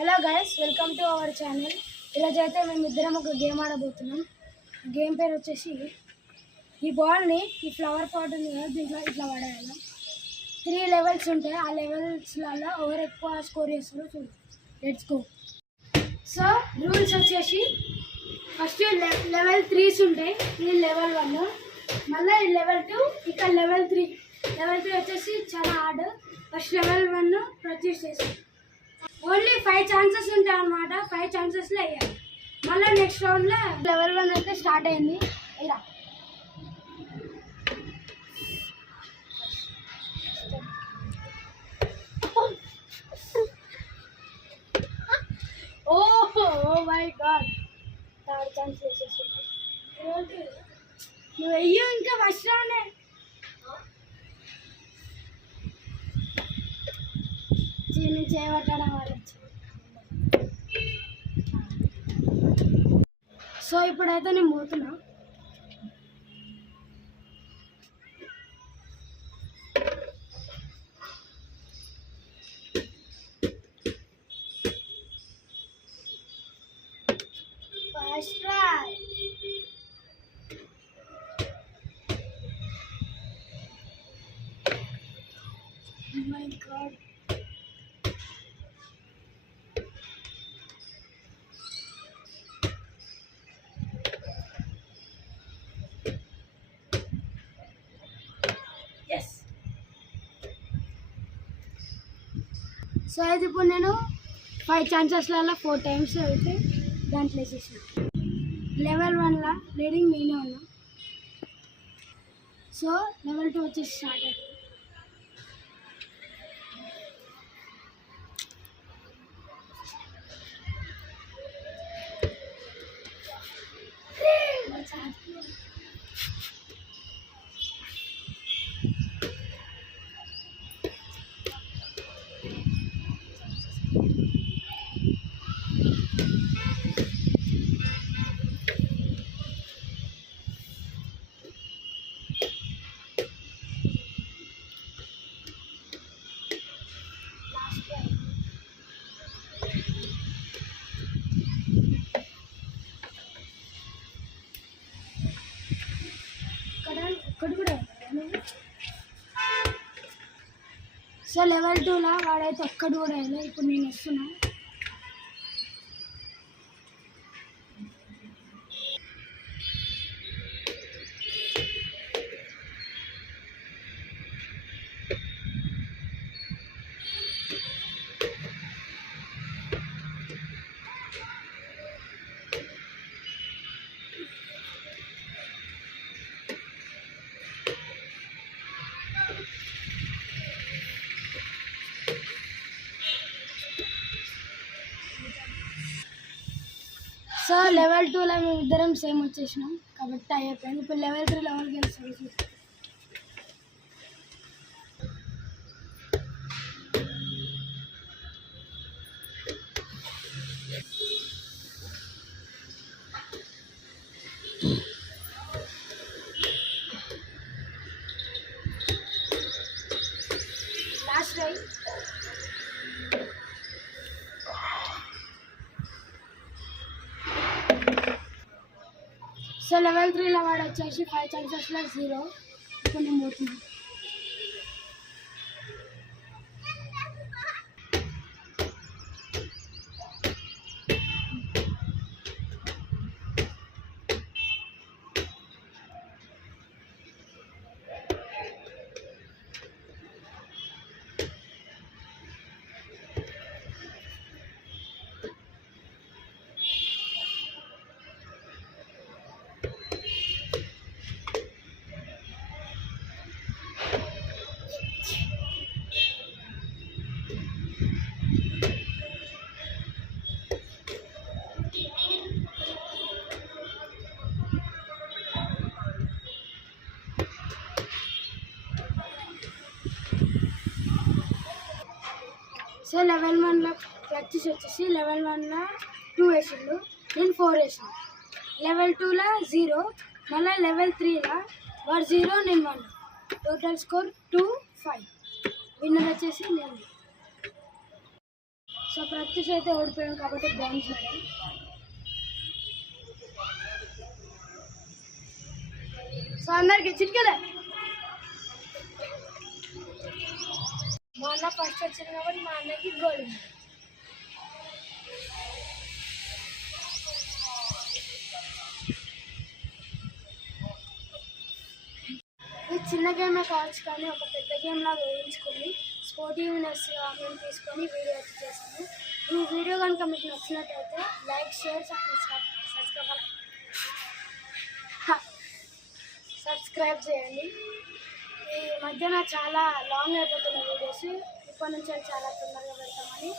Hello guys, welcome to our channel. ఈరోజు అయితే మేము ఇద్దరం ఒక గేమ్ ఆడబోతున్నాం. గేమ్ పేరు వచ్చేసి ఈ బాల్ని ఈ ఫ్లవర్ పాట్ ఉంది కదా, దీంట్లో ఇట్లా పడేయాలి. 3 లెవెల్స్ ఉంటాయి. ఆ లెవెల్స్లలో ఎవరు ఎక్కువ స్కోర్ చేస్తారో చూడు. Let's go. సో రూల్స్ వచ్చేసి ఫస్ట్ లెవెల్ 3s ఉంటాయి. ఇది లెవెల్ 1, మళ్ళీ లెవెల్ 2, ఇక్కడ లెవెల్ 3. లెవెల్ 3 వచ్చేసి చాలా హార్డ్. ఫస్ట్ లెవెల్ 1 ప్రొడ్యూస్ చేస్తాం. ఓన్లీ 5 ఛాన్సెస్ ఉంటాయి అన్నమాట. 5 ఛాన్సెస్లో వేయాలి. మళ్ళీ నెక్స్ట్ రౌండ్లో లెవెల్ 1 అయితే స్టార్ట్ అయింది. ఇలా oh my God, 3rd chance వేసేసింది. నువ్వు వెయ్యి ఇంకా ఫస్ట్ రౌండే. చేయబట్టడం వాళ్ళు. సో ఇప్పుడైతే నేను పోతున్నా. First try. My God, so అయితే ఇప్పుడు నేను 5 ఛాన్సెస్లలో 4 టైమ్స్ అయితే దాంట్లో వేసేసాను. లెవెల్ 1లో లీడింగ్ నేనే ఉన్నా. సో లెవెల్ 2 వచ్చేసి స్టార్ట్ అయింది. ఇక్కడ కూడా సో లెవెల్ 2లో వాడైతే ఒక్కడు కూడా వేయలేదు. ఇప్పుడు నేను వస్తున్నా. సో లెవెల్ 2లో మేము ఇద్దరం సేమ్ వచ్చేసినాం కాబట్టి అయిపోయింది. ఇప్పుడు లెవెల్ 3 లెవెల్కి వెళ్తాం. Last try. సో లెవెల్ 3లో వాడు వచ్చేసి 5 ఛాన్సెస్లో 0. ఇప్పుడు నేను పోతున్నాను. సో లెవెల్ 1లో ప్రాక్టీస్ వచ్చేసి లెవెల్ 1లో 2 వేసిండు, నేను 4 వేసాను. లెవెల్ 2లో 0, మళ్ళీ లెవెల్ 3లో వాడు 0 నేను 1. Total score 2-5. విన్నర్ వచ్చేసి నేను. సో ప్రత్యూష్ అయితే ఓడిపోయాం కాబట్టి బ్రాంజ్ మెడల్. సో అందరికి చిటికెలే. మా అన్న ఫస్ట్ వచ్చింది కాబట్టి మా అన్నకి గోల్డ్. ఇది చిన్న గేమే కావచ్చు కానీ ఒక పెద్ద గేమ్ లాగా ఊహించుకొని స్పోర్టివ్నెస్గా మేము తీసుకొని వీడియో అయితే చేస్తాము. ఈ వీడియో కనుక మీకు నచ్చినట్లయితే లైక్, షేర్, సబ్స్క్రైబ్ చేయండి. ఈ మధ్యన చాలా లాంగ్ అయిపోతున్న వీడియోస్, ఇప్పటి నుంచి చాలా తొందరగా పెడతామని